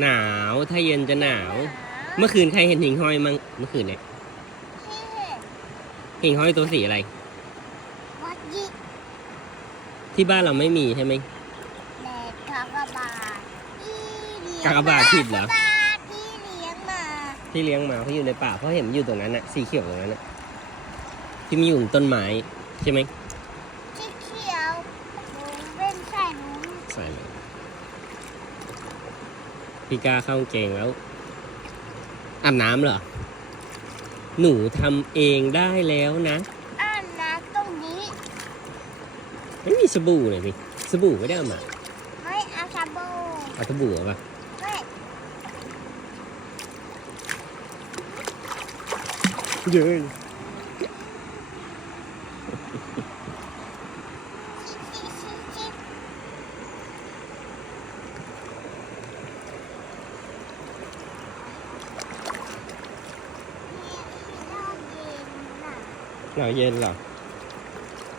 หนาว ถ้าเย็นจะหนาว เมื่อคืนใครเห็นหิ่งห้อยมั้งเมื่อคืนเนี่ยที่หิ่งห้อยตัวสีอะไร วัดยิที่บ้านเราไม่มีใช่ไหมแลกากบาทที่เลี้ยงกากบาทผิดเหรอ กากบาทที่เลี้ยงมาที่เลี้ยงมาเขาอยู่ในป่าเพราะเห็นมันอยู่ตรงนั้นอะสีเขียวตรงนั้นอะที่มีอยู่ต้นไม้ใช่ไหมที่เขียวหนูเป็นใส่หนู ใส่เลย พี่กาเข้าเกงแล้วอาบน้ำเหรอ หนูทำเองได้แล้วนะอ่านน้ำตรงนี้ไม่มีสบู่เลยพี่สบู่ไม่ได้เอามาไม่เอาซาโบเอาสบู่เอาปะไม่เยอะ Nào.